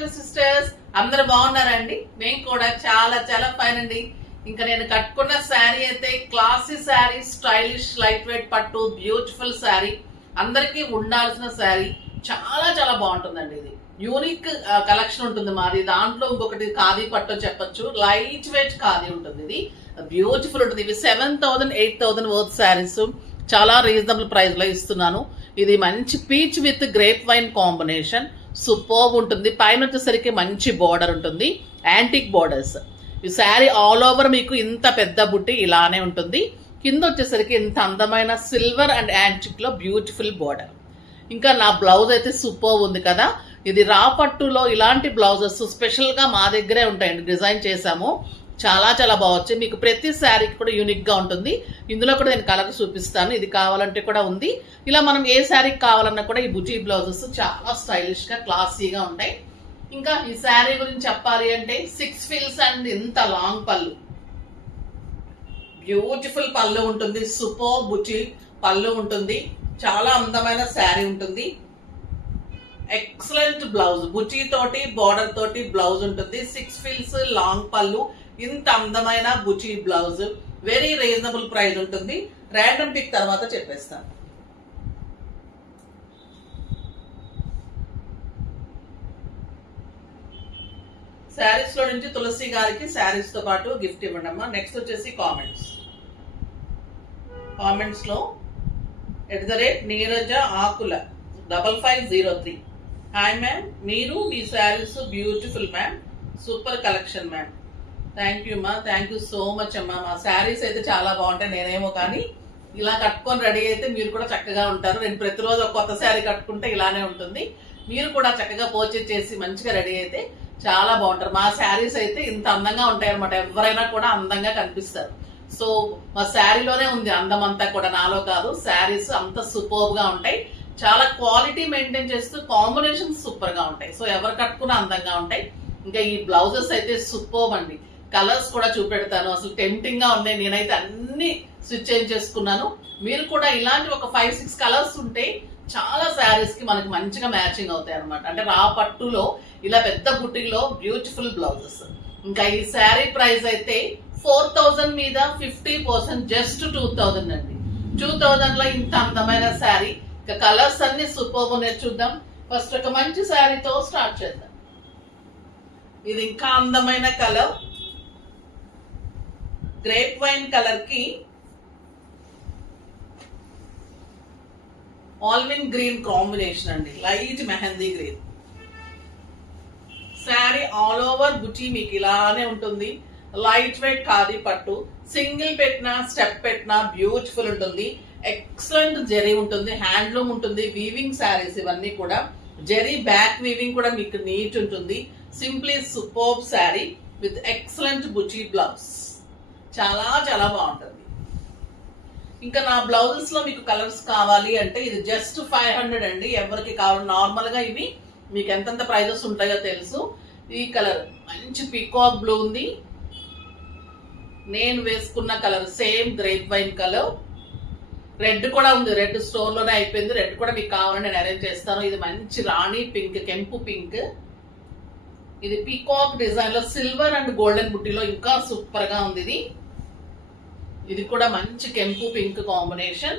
Brother sisters అందరు బాగున్నారండి. మేము కూడా చాలా చాలా ఫైన్ అండి. ఇంకా నేను కట్టుకున్న శారీ అయితే classy sari, stylish light weight పట్టు, బ్యూటిఫుల్ శారీ, అందరికీ ఉండాల్సిన శారీ. చాలా చాలా బాగుంటుందండి. ఇది యూనిక్ కలెక్షన్ ఉంటుంది మాది. దాంట్లో ఇంకొకటి ఖాదీ పట్టు చెప్పొచ్చు, లైట్ వెయిట్ ఖాదీ ఉంటుంది. ఇది బ్యూటిఫుల్ ఉంటుంది. ఇవి 7,000 8,000 వర్త్ శారీస్ చాలా రీజనబుల్ ప్రైస్ లో ఇస్తున్నాను. ఇది మంచి peach with grape wine combination, superb ఉంటుంది. పైన వచ్చేసరికి మంచి బోర్డర్ ఉంటుంది, యాంటిక్ బోర్డర్స్. ఈ శారీ ఆల్ ఓవర్ మీకు ఇంత పెద్ద బుట్టి ఇలానే ఉంటుంది. కింద వచ్చేసరికి ఇంత అందమైన సిల్వర్ అండ్ యాంటిక్ లో బ్యూటిఫుల్ బోర్డర్. ఇంకా నా బ్లౌజ్ అయితే సూపర్ ఉంది కదా. ఇది రా పట్టులో ఇలాంటి బ్లౌజెస్ స్పెషల్ గా మా దగ్గరే ఉంటాయండి, డిజైన్ చేశాము. చాలా చాలా బాగుంది. మీకు ప్రతి శారీకి కూడా యూనిక్ గా ఉంటుంది. ఇందులో కూడా నేను కలర్ చూపిస్తాను. ఇది కావాలంటే కూడా ఉంది. ఇలా మనం ఏ శారీకి కావాలన్నా కూడా ఈ బుటీ బ్లౌజెస్ చాలా స్టైలిష్ గా క్లాసీగా ఉంటాయి. ఇంకా ఈ శారీ గురించి చెప్పాలి అంటే 6 ఫిల్స్ అండ్ ఇంత లాంగ్ పళ్ళు, బ్యూటిఫుల్ పళ్ళు ఉంటుంది. సూపర్ బుటీ పళ్ళు ఉంటుంది. చాలా అందమైన శారీ ఉంటుంది. ఎక్సలెంట్ బ్లౌజ్, బుటీ తోటి బోర్డర్ తోటి బ్లౌజ్ ఉంటుంది. 6 ఫిల్స్ లాంగ్ పళ్ళు, ఇంత అందమైన బుటీ బ్లౌజ్. వెరీ రీజనబుల్ ప్రైస్ ఉంటుంది. ర్యాండమ్ పిక్ తర్వాత చెప్పేస్తాను. శారీస్ లో నుంచి తులసి గారికి శారీస్ తో పాటు గిఫ్ట్ ఇవ్వండి అమ్మా. నెక్స్ట్ వచ్చేసి కామెంట్స్ లో @నీరజ ఆకుల 5503. హాయ్ మ్యామ్, మీరు మీ saris beautiful ma'am, super collection ma'am. Thank you మా, థ్యాంక్ యూ సో మచ్ అమ్మా. మా శారీస్ అయితే చాలా బాగుంటాయి. నేనేమో కానీ ఇలా కట్టుకొని రెడీ అయితే మీరు కూడా చక్కగా ఉంటారు. నేను ప్రతిరోజు ఒక కొత్త శారీ కట్టుకుంటే ఇలానే ఉంటుంది. మీరు కూడా చక్కగా పర్చేజ్ చేసి మంచిగా రెడీ అయితే చాలా బాగుంటారు. మా శారీస్ అయితే ఇంత అందంగా ఉంటాయి అనమాట. ఎవరైనా కూడా అందంగా కనిపిస్తారు. సో మా శారీలోనే ఉంది అందం అంతా కూడా, నాలో కాదు. శారీస్ అంత సూపర్ గా ఉంటాయి. చాలా క్వాలిటీ మెయింటైన్ చేస్తూ కాంబినేషన్ సూపర్ గా ఉంటాయి. సో ఎవరు కట్టుకున్నా అందంగా ఉంటాయి. ఇంకా ఈ బ్లౌజెస్ అయితే సూపర్ అండి. కలర్స్ కూడా చూపెడతాను. అసలు టెంప్టింగ్ గా ఉన్నాయి. నేనైతే అన్ని స్విచ్ చేంజ్ చేసుకున్నాను. మీరు కూడా ఇలాంటి ఒక 5-6 కలర్స్ ఉంటే చాలా శారీస్ కి మనకి మంచిగా మ్యాచింగ్ అవుతాయి అనమాట. అంటే రా పట్టులో ఇలా పెద్ద బుట్టిలో బ్యూటిఫుల్ బ్లౌజెస్. ఇంకా ఈ శారీ ప్రైస్ అయితే 4,000 మీద 50%, జస్ట్ 2,000 అండి. 2,000 లో ఇంత అందమైన శారీ. ఇంకా కలర్స్ అన్ని సూపర్ ఉన్నాయి. చూద్దాం. ఫస్ట్ ఒక మంచి శారీతో స్టార్ట్ చేద్దాం. ఇది ఇంకా అందమైన కలర్, గ్రేప్ వైన్ కలర్ కి ఆల్విన్ గ్రీన్ కాంబినేషన్ అండి, light mehndi green. Sari all over బుటీ మీకు ఇలానే ఉంటుంది. లైట్ వెయిట్ ఖాదీ పట్టు, సింగిల్ పెట్టినా స్టెప్ పెట్టినా బ్యూటిఫుల్ ఉంటుంది. ఎక్సలెంట్ జెరీ ఉంటుంది, హ్యాండ్లూమ్ ఉంటుంది, వీవింగ్ శారీస్ ఇవన్నీ కూడా. జెరీ బ్యాక్ వీవింగ్ కూడా మీకు నీట్ ఉంటుంది. Simply superb sari with excellent buti blouse. చాలా చాలా బాగుంటుంది. ఇంకా నా బ్లౌజెస్ లో మీకు కలర్స్ కావాలి అంటే ఇది జస్ట్ 500 అండి. ఎవరికి కావాలి. నార్మల్ గా ఇవి మీకు ఎంతెంత ప్రైజెస్ ఉంటాయో తెలుసు. ఈ కలర్ మంచి పీకాక్ బ్లూ ఉంది. నేను వేసుకున్న colour same grape wine colour. Red కూడా ఉంది, రెడ్ స్టోర్ లోనే అయిపోయింది. రెడ్ కూడా మీకు కావాలని నేను అరేంజ్ చేస్తాను. ఇది మంచి రాణి పింక్, కెంపు పింక్. ఇది పీకాక్ డిజైన్ లో సిల్వర్ అండ్ గోల్డెన్ బుట్టిలో ఇంకా సూపర్ గా ఉంది. ఇది కూడా మంచి కెంపు పింక్ కాంబినేషన్.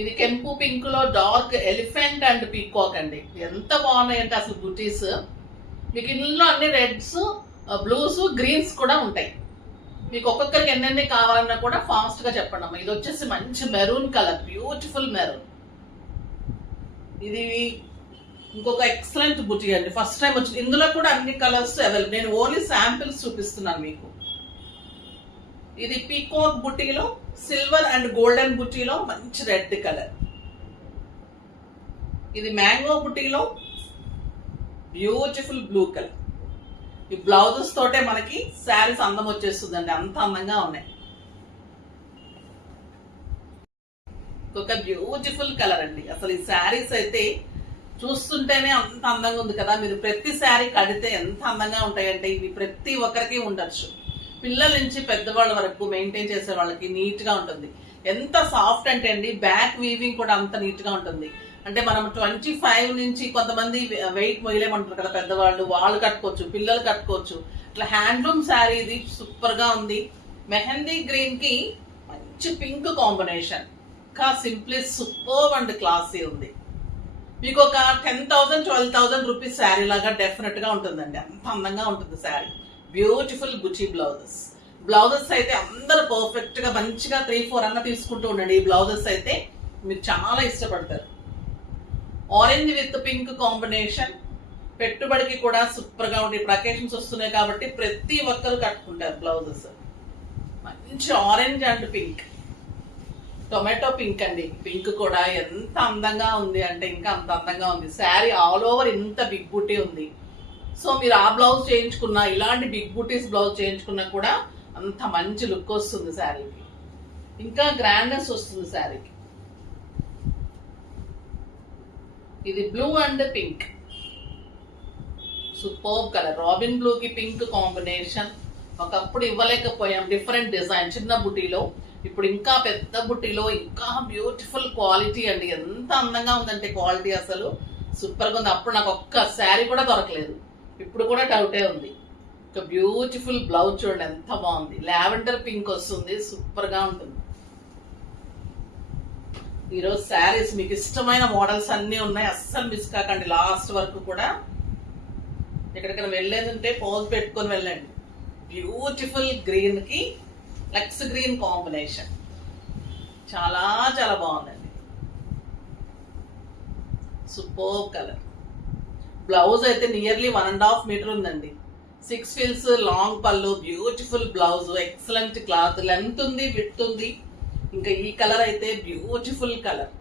ఇది కెంపు పింక్ లో డార్క్ ఎలిఫెంట్ అండ్ పీకాక్ అండి. ఎంత బాగున్నాయంటే అసలు బుటీస్. మీకు ఇందులో అన్ని రెడ్స్, బ్లూస్, గ్రీన్స్ కూడా ఉంటాయి. మీకు ఒక్కొక్కరికి ఎన్నెన్ని కావాలన్నా కూడా ఫాస్ట్ గా చెప్పండి అమ్మా. ఇది వచ్చేసి మంచి మెరూన్ కలర్, బ్యూటిఫుల్ మెరూన్. ఇది ఇంకొక ఎక్సలెంట్ బుటీ అండి. ఫస్ట్ టైం వచ్చింది. ఇందులో కూడా అన్ని కలర్స్ అవైలబుల్. నేను ఓన్లీ శాంపిల్స్ చూపిస్తున్నాను మీకు. ఇది పీకాక్ బుటీలో సిల్వర్ అండ్ గోల్డెన్ బుటీలో మంచి రెడ్ కలర్. ఇది మ్యాంగో బుటీలో బ్యూటిఫుల్ బ్లూ కలర్. ఈ బ్లౌజెస్ తోటే మనకి శారీస్ అందం వచ్చేస్తుందండి, అంత అందంగా ఉన్నాయి. ఒక బ్యూటిఫుల్ కలర్ అండి. అసలు ఈ శారీస్ అయితే చూస్తుంటేనే అంత అందంగా ఉంది కదా. మీరు ప్రతి శారీ కడితే ఎంత అందంగా ఉంటాయంటే ఇవి ప్రతి ఒక్కరికి ఉండొచ్చు. పిల్లల నుంచి పెద్దవాళ్ళ వరకు మెయింటైన్ చేసే వాళ్ళకి నీట్ గా ఉంటుంది. ఎంత సాఫ్ట్ అంటే అండి, బ్యాక్ వీవింగ్ కూడా అంత నీట్ గా ఉంటుంది. అంటే మనం 25 నుంచి కొంతమంది వెయిట్ మొయ్యలేమంటారు కదా పెద్దవాళ్ళు, వాళ్ళు కట్టుకోవచ్చు, పిల్లలు కట్టుకోవచ్చు. ఇట్లా హ్యాండ్లూమ్ శారీ ఇది సూపర్ గా ఉంది. మెహందీ గ్రీన్ కి మంచి పింక్ కాంబినేషన్, ఇంకా సింప్లీ సూపర్ అండ్ క్లాసీ ఉంది. మీకు ఒక 10,000 12,000 రూపీస్ శారీ లాగా డెఫినెట్ గా ఉంటుందండి. అంత అందంగా ఉంటుంది sari. Beautiful Buchi blouses. Blouses అయితే అందరు పర్ఫెక్ట్ గా మంచిగా 3-4 అన్న తీసుకుంటూ ఉండండి. ఈ బ్లౌజెస్ అయితే మీరు చాలా ఇష్టపడతారు. ఆరెంజ్ విత్ పింక్ కాంబినేషన్, పెట్టుబడికి కూడా సూపర్ గా ఉండే. ఇప్పుడు అకేషన్స్ వస్తున్నాయి కాబట్టి ప్రతి ఒక్కరు కట్టుకుంటారు బ్లౌజెస్. మంచి orange and pink, tomato pink అండి. పింక్ కూడా ఎంత అందంగా ఉంది అంటే ఇంకా అంత అందంగా ఉంది. శారీ ఆల్ ఓవర్ ఇంత బిగ్ బూటీ ఉంది. సో మీరు ఆ బ్లౌజ్ చేయించుకున్నా, ఇలాంటి బిగ్ బూటీస్ బ్లౌజ్ చేయించుకున్నా కూడా అంత మంచి లుక్ వస్తుంది శారీకి, ఇంకా గ్రాండ్నెస్ వస్తుంది శారీకి. ఇది blue and pink, super colour. Robin blue కి పింక్ కాంబినేషన్. ఒకప్పుడు ఇవ్వలేకపోయాం డిఫరెంట్ డిజైన్ చిన్న బుటీలో, ఇప్పుడు ఇంకా పెద్ద బుట్టిలో ఇంకా బ్యూటిఫుల్ క్వాలిటీ అండి. ఎంత అందంగా ఉందంటే క్వాలిటీ అసలు సూపర్ గా ఉంది. అప్పుడు నాకు ఒక్క శారీ కూడా దొరకలేదు, ఇప్పుడు కూడా డౌటే ఉంది. ఒక బ్యూటిఫుల్ బ్లౌజ్ చూడండి ఎంత బాగుంది. లావెండర్ పింక్ వస్తుంది, సూపర్ గా ఉంటుంది. ఈరోజు శారీస్ మీకు ఇష్టమైన మోడల్స్ అన్ని ఉన్నాయి, అస్సలు మిస్ కాకండి లాస్ట్ వరకు కూడా. ఎక్కడికైనా వెళ్ళేది ఉంటే పోజ్ పెట్టుకొని వెళ్ళండి. బ్యూటిఫుల్ గ్రీన్ కి లక్స్ గ్రీన్ కాంబినేషన్ చాలా చాలా బాగుందండి. Super colour. బ్లౌజ్ అయితే నియర్లీ 1.5 మీటర్ ఉందండి. 6 ఫిల్స్ లాంగ్ పళ్ళు, beautiful blouse, excellent cloth, length ఉంది, విడ్త్ ఉంది. ఇంకా ఈ కలర్ అయితే బ్యూటిఫుల్ కలర్.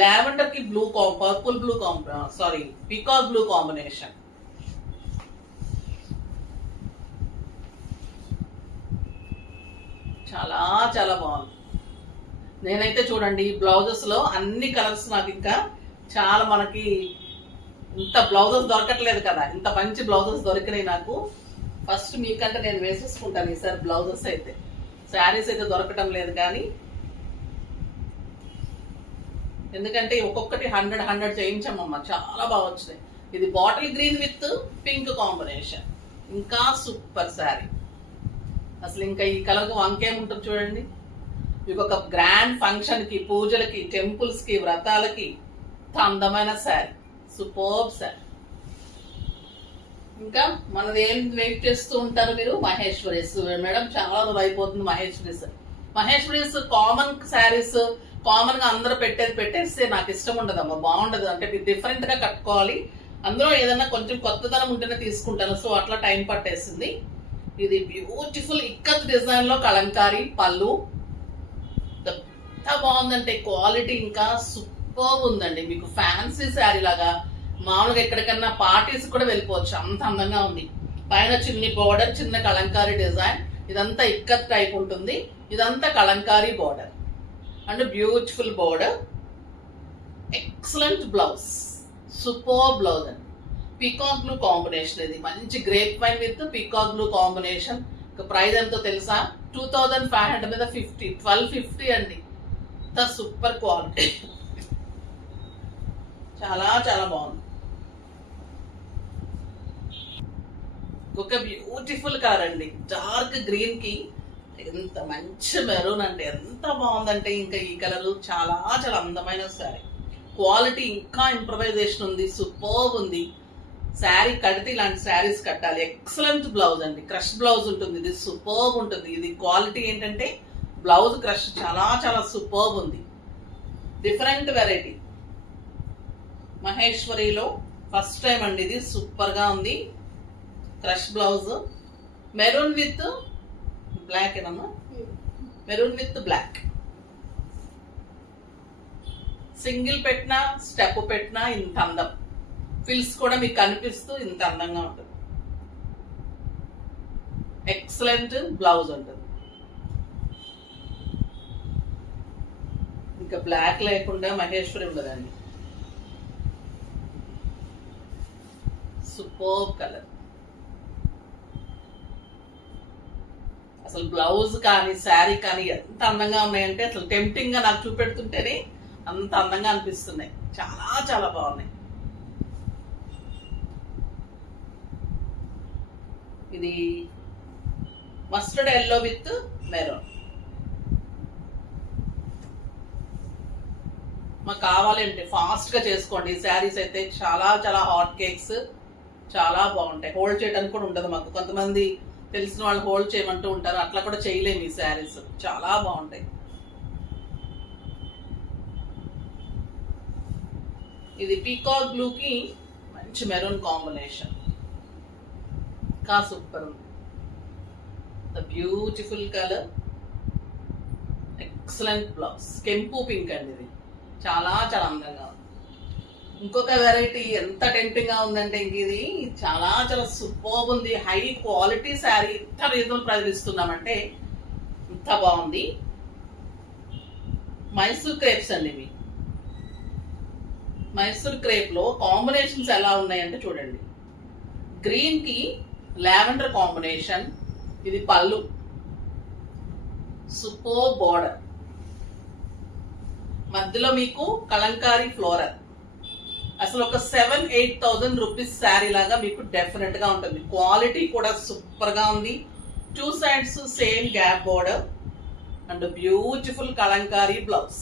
లావెండర్ కి blue, purple blue, peacock blue combination. చాలా చాలా బాగుంది. నేనైతే చూడండి ఈ బ్లౌజెస్ లో అన్ని కలర్స్ నాకు ఇంకా చాలా, మనకి ఇంత బ్లౌజెస్ దొరకట్లేదు కదా, ఇంత మంచి బ్లౌజెస్ దొరికినాయి నాకు. ఫస్ట్ మీకంటే నేను వేసేసుకుంటాను ఈసారి బ్లౌజెస్ అయితే. శారీస్ అయితే దొరకటం లేదు కానీ, ఎందుకంటే ఒక్కొక్కటి 100 చేయించామమ్మా, చాలా బాగా వచ్చినాయి. ఇది bottle green with pink combination, ఇంకా సూపర్ శారీ అసలు. ఇంకా ఈ కలర్ వంకేముంటుంది చూడండి. మీకు ఒక గ్రాండ్ ఫంక్షన్ కి, పూజలకి, టెంపుల్స్ కి, వ్రతాలకి అందమైన శారీ, సూపర్ శారీ. ఇంకా మనది ఏం వెయిట్ చేస్తూ ఉంటారు మీరు? మహేశ్వరీస్ మేడం, చాలా రోజులు అయిపోతుంది మహేశ్వరీస్. మహేశ్వరీస్ కామన్ శారీస్ కామన్ గా అందరూ పెట్టేస్తే నాకు ఇష్టం ఉండదమ్మా, బాగుండదు. అంటే మీరు డిఫరెంట్ గా కట్టుకోవాలి, అందులో ఏదైనా కొంచెం కొత్తదనం ఉంటేనే తీసుకుంటాను. సో అట్లా టైం పట్టేసింది. ఇది బ్యూటిఫుల్ ఇక్కత్ డిజైన్ లో కలంకారీ పళ్ళు, ఎంత బాగుందంటే క్వాలిటీ ఇంకా సూపర్ ఉందండి. మీకు ఫ్యాన్సీ శారీ లాగా మామూలుగా ఎక్కడికన్నా పార్టీస్ కూడా వెళ్ళిపోవచ్చు, అంత అందంగా ఉంది. పైన చిన్ని బోర్డర్, చిన్న కలంకారీ డిజైన్, ఇదంతా ఇక్కత్ టైప్ ఉంటుంది. ఇదంతా Kalamkari border and beautiful border, excellent blouse, super blouse అండి. పీకాక్ బ్లూ కాంబినేషన్, ఇది మంచి grape wine with peacock blue combination. Price ఎంతో తెలుసా? 2500 మీద 1250 అండి. ఇంత సూపర్ క్వాలిటీ, చాలా చాలా బాగుంది. ఒక బ్యూటిఫుల్ కలర్ అండి, డార్క్ గ్రీన్ కి ఎంత మంచి మెరూన్ అంటే ఎంత బాగుందంటే, ఇంకా ఈ కలర్ చాలా చాలా అందమైన శారీ. క్వాలిటీ ఇంకా ఇంప్రవైజేషన్ ఉంది, సూపర్ ఉంది. శారీ కడితే ఇలాంటి శారీస్ కట్టాలి. ఎక్సలెంట్ బ్లౌజ్ అండి, క్రష్ బ్లౌజ్ ఉంటుంది, ఇది సూపర్ ఉంటుంది. ఇది క్వాలిటీ ఏంటంటే బ్లౌజ్ క్రష్ చాలా చాలా సూపర్ ఉంది. డిఫరెంట్ వెరైటీ మహేశ్వరిలో ఫస్ట్ టైం అండి ఇది, సూపర్ గా ఉంది. Crush blouse, maroon with black ఏనమ్మా, మెరూన్ విత్ బ్లాక్. సింగిల్ పెట్టినా స్టెప్ పెట్టినా ఇంత అందం, ఫిల్స్ కూడా మీకు కనిపిస్తూ ఇంత అందంగా ఉంటుంది. ఎక్సలెంట్ బ్లౌజ్ ఉంటుంది. ఇంకా బ్లాక్ లేకుండా మహేశ్వరి ఉండదండి. Super colour. అసలు బ్లౌజ్ కానీ శారీ కానీ ఎంత అందంగా ఉన్నాయంటే అసలు టెంప్టింగ్ గా నాకు చూపెడుతుంటేనే అంత అందంగా అనిపిస్తున్నాయి. చాలా చాలా బాగున్నాయి. ఇది మస్టర్డ్ ఎల్లో విత్ మెరూన్. మాకు కావాలంటే ఫాస్ట్ గా చేసుకోండి. ఈ శారీస్ అయితే చాలా చాలా హాట్ కేక్స్, చాలా బాగుంటాయి. హోల్డ్ చేయడానికి కూడా ఉండదు మాకు. కొంతమంది తెలిసిన వాళ్ళు హోల్డ్ చేయమంటూ ఉంటారు, అట్లా కూడా చేయలేము. ఈ శారీస్ చాలా బాగుంటాయి. ఇది పీకాక్ బ్లూకి మంచి మెరూన్ కాంబినేషన్, ఇంకా సూపర్ ఉంది. The beautiful colour, excellent blouse, కెంపు పింక్ అండి. ఇది చాలా చాలా అందంగా ఉంది. ఇంకొక వెరైటీ ఎంత టెంప్టింగ్ గా ఉందంటే ఇంక ఇది చాలా చాలా సూపర్ ఉంది. హై క్వాలిటీ శారీ, ఎంత రీజనబుల్ ప్రైస్ ఇస్తున్నామంటే ఇంత బాగుంది. మైసూర్ క్రేప్స్ అండి ఇవి. మైసూర్ క్రేప్ లో కాంబినేషన్స్ ఎలా ఉన్నాయంటే చూడండి. గ్రీన్ కి లావెండర్ కాంబినేషన్, ఇది పళ్ళు, సూపర్ బోర్డర్, మధ్యలో మీకు కలంకారీ ఫ్లోరల్. అసలు ఒక 7,000-8,000 రూపీస్ శారీ లాగా మీకు డెఫినెట్ గా ఉంటుంది. క్వాలిటీ కూడా సూపర్ గా ఉంది. 2 sides same gap border and beautiful Kalamkari blouse.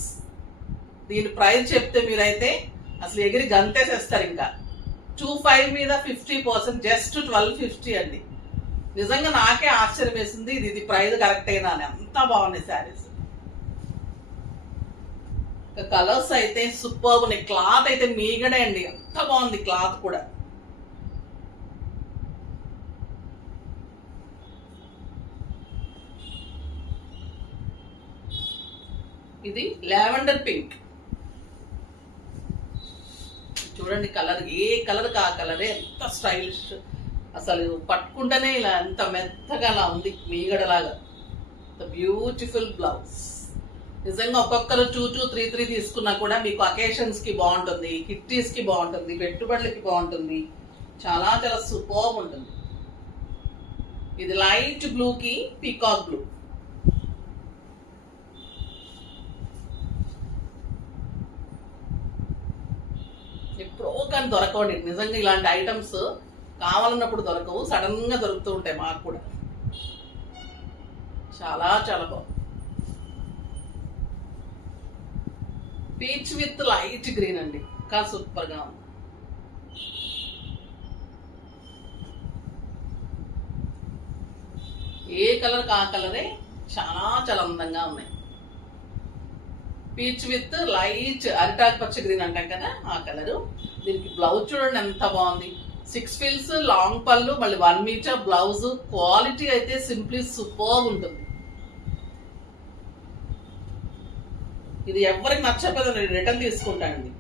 దీని ప్రైస్ చెప్తే మీరైతే అసలు ఎగిరి గంతేసేస్తారు. ఇంకా 2,500 మీద 50%, జస్ట్ 1,250 అండి. నిజంగా నాకే ఆశ్చర్యం వేసింది. ఇది ప్రైస్ కరెక్టేనా అని. అంత బాగున్నాయి శారీస్. కలర్స్ అయితే సూపర్ ఉన్నాయి. క్లాత్ అయితే మీగడే అండి, అంత బాగుంది క్లాత్ కూడా. ఇది లావెండర్ పింక్ చూడండి. కలర్ ఏ కలర్ కా కలరే, ఎంత స్టైలిష్. అసలు పట్టుకుంటేనే ఇలా ఎంత మెత్తగా అలా ఉంది, మీగడలాగా. Beautiful blouse. నిజంగా ఒక్కొక్కరు 2, 3 తీసుకున్నా కూడా మీకు అకేషన్స్ కి బాగుంటుంది, కిట్టీస్ కి బాగుంటుంది, పెట్టుబడులకి బాగుంటుంది. చాలా చాలా సూపర్ ఉంటుంది. ఇది లైట్ బ్లూ కి పీకాక్ బ్లూ. ఎప్పుడో కానీ దొరకవండి నిజంగా. ఇలాంటి ఐటమ్స్ కావాలన్నప్పుడు దొరకవు, సడన్ గా దొరుకుతూ ఉంటాయి మాకు కూడా. చాలా చాలా బాగుంది. పీచ్ విత్ లైట్ గ్రీన్ అండి, ఇంకా సూపర్ గా ఉంది. ఏ కలర్ ఆ కలరే చాలా చాలా అందంగా ఉన్నాయి. పీచ్ విత్ లైట్ అరిటాక్ పచ్చ గ్రీన్ అంటాం కదా, ఆ కలరు. దీనికి బ్లౌజ్ చూడండి ఎంత బాగుంది. 6 ఫిల్స్, లాంగ్ పళ్ళు, మళ్ళీ 1 మీటర్ బ్లౌజ్. క్వాలిటీ అయితే సింప్లీ సూపర్ ఉంటుంది. ఇది ఎవరికి నచ్చకపోతే నేను రిటర్న్ తీసుకుంటానండి.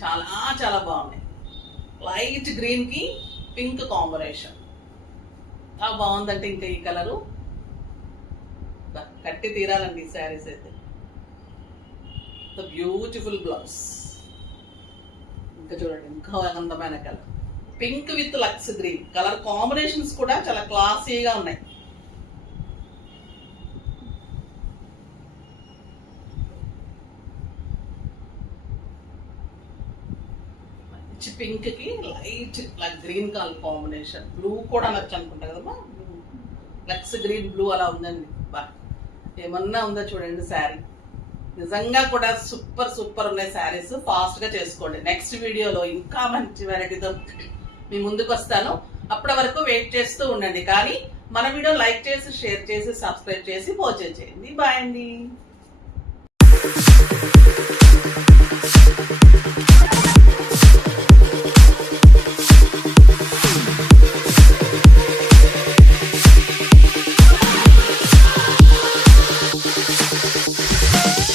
చాలా చాలా బాగున్నాయి. లైట్ గ్రీన్ కి పింక్ కాంబినేషన్ బాగుందంటే ఇంకా ఈ కలరు కట్టి తీరాలండి ఈ శారీస్ అయితే. Beautiful blouse. ఇంకా చూడండి, ఇంకా అందమైన colour pink with lux green. Colour combinations కూడా చాలా క్లాసీగా ఉన్నాయి. పింక్ కి light green colour combination. Blue కూడా నచ్చు అనుకుంటా కదమ్మా, లక్స్ గ్రీన్ బ్లూ అలా ఉందండి. బా ఏమన్నా ఉందా చూడండి శారీ. నిజంగా కూడా సూపర్ సూపర్ ఉన్నాయి శారీస్. ఫాస్ట్ గా చేసుకోండి. నెక్స్ట్ వీడియోలో ఇంకా మంచి వెరైటీతో మీ ముందుకు వస్తాను. అప్పటి వరకు వెయిట్ చేస్తూ ఉండండి. కానీ మన వీడియో లైక్ చేసి, షేర్ చేసి, సబ్స్క్రైబ్ చేసి పర్చేజ్ చేయండి. బాయ్ అండి.